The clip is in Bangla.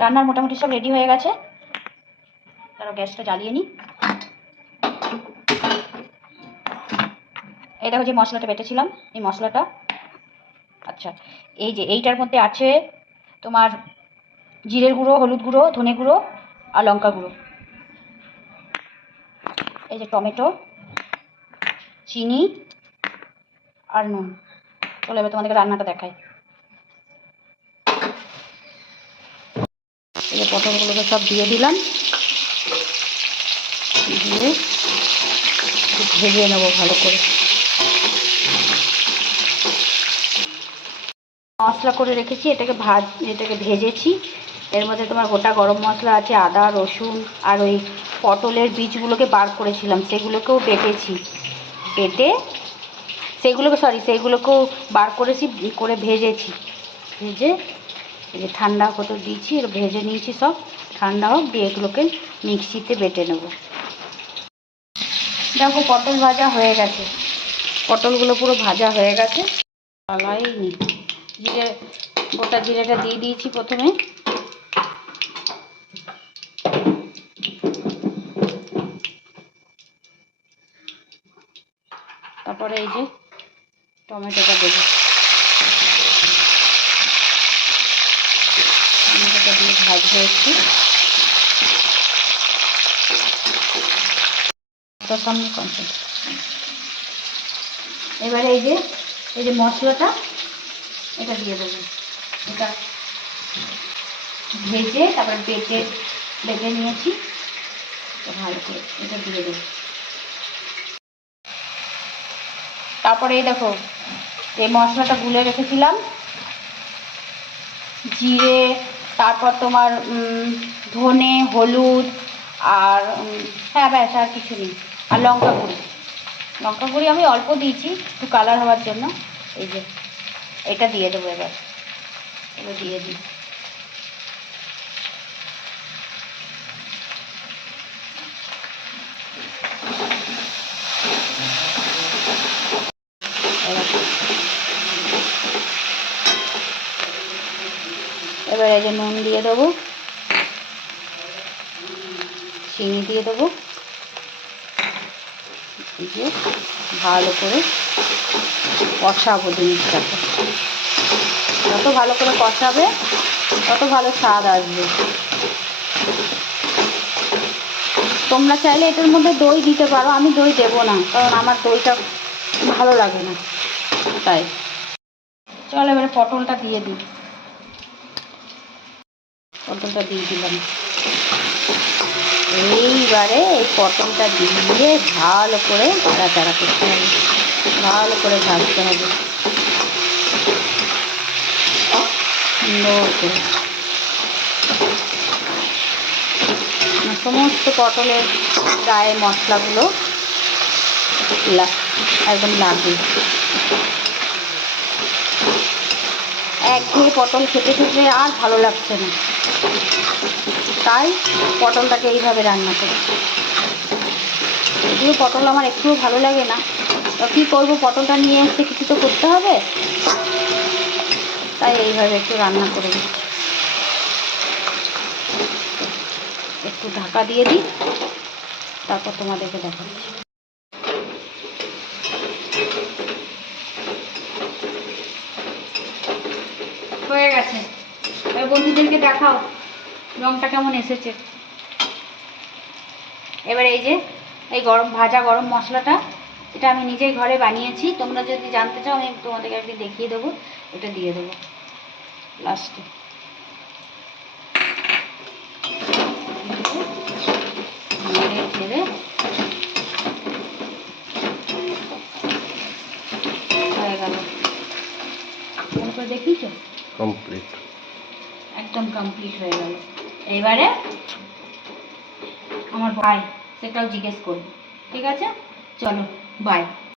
রান্নার মোটামুটি সব রেডি হয়ে গেছে। তারপর গ্যাসটা জ্বালিয়ে নিই। এই দেখো যে মশলাটা বেটেছিলাম, এই মশলাটা। আচ্ছা, এই যে এইটার মধ্যে আছে তোমার জিরের গুঁড়ো, হলুদ গুঁড়ো, ধনে গুঁড়ো আর লঙ্কা গুঁড়ো। এই যে টমেটো, চিনি আর নুন। চলো এবার তোমাদেরকে রান্নাটা দেখাই। এই যে পটলগুলোকে সব দিয়ে দিলাম, দিয়ে ভেজে নেবো ভালো করে। মশলা করে রেখেছি, এটাকে ভেজেছি। এর মধ্যে তোমার গোটা গরম মশলা আছে, আদা রসুন আর ওই পটলের বীজগুলোকে বার করেছিলাম সেগুলোকেও বেটেছি, বেটে সেইগুলোকেও বার করেছি, করে ভেজেছি। ভেজে এই যে ঠান্ডা হতে দিয়েছি, এর ভেজে নিয়েছি সব, ঠান্ডা হোক, দিয়ে এগুলোকে মিক্সিতে বেটে নেব। দেখো পটল ভাজা হয়ে গেছে, পটলগুলো পুরো ভাজা হয়ে গেছে। জ্বালাইনি, গোটা জিরেটা দিয়ে দিয়েছি প্রথমে। তারপরে এই যে টমেটোটা দেবো, টমেটোটা দিয়ে ভাজবো একটু। এবারে এই যে মশলাটা এটা দিয়ে দেবো। এটা ভেজে তারপর বেটে নিয়েছি, ভালো করে এটা দিয়ে দেবো। তারপরে এই দেখো এই মশলাটা গুলে রেখেছিলাম, জিরে, তারপর তোমার ধনে, হলুদ আর হ্যাঁ ব্যাস, আর কিছু নেই। আর লঙ্কা গুঁড়ি আমি অল্প দিয়েছি একটু কালার হওয়ার জন্য। এই যে এটা দিয়ে দেবো এবার দিয়ে দিই। এবার এই যে নুন দিয়ে দেবো, চিনি দিয়ে দেবো, দিয়ে ভালো করে কষাবো জিনিসটাকে। যত ভালো করে কষাবে তত ভালো স্বাদ আসবে। তোমরা চাইলে এটার মধ্যে দই দিতে পারো, আমি দই দেবো না, কারণ আমার দইটা ভালো লাগে না তাই। চলো এবারে পটলটা দিয়ে দিই। পটলটা দিয়ে দিলাম। এইবারে এই পটলটা দিয়ে ভালো করে নাড়াচাড়া করতে হবে, ভালো করে ভাজতে হবে সুন্দর করে। সমস্ত পটলের গায়ে মশলাগুলো একদম লাগবে। একঘেয়ে পটল খেতে খেতে আর ভালো লাগছে না, তাই পটলটাকে এইভাবে রান্না করি। এগুলো পটল আমার একটুও ভালো লাগে না, তো কী করবো, পটলটা নিয়ে এসে কিছু তো করতে হবে, তাই এইভাবে একটু রান্না করে দিই। একটু ঢাকা দিয়ে দিই, তারপর তোমাদেরকে দেখাচ্ছি। হয়ে গেছে, এবার বন্ধুদেরকে দেখাও রংটা কেমন এসেছে। এবার এই যে এই ভাজা গরম মশলাটা, এটা আমি নিজেই ঘরে বানিয়েছি। তোমরা যদি জানতে চাও আমি তোমাদেরকে একদিন দেখিয়ে দেবো। এটা দিয়ে দেবো লাস্টে। নেড়ে ছেড়ে হয়ে গেল। মনে করে দেখিয়েছো, কমপ্লিট, একদম কমপ্লিট হয়ে গেল। এবারে আমার ভাই সেটাও জিজ্ঞেস করবো। ঠিক আছে, চলো বাই।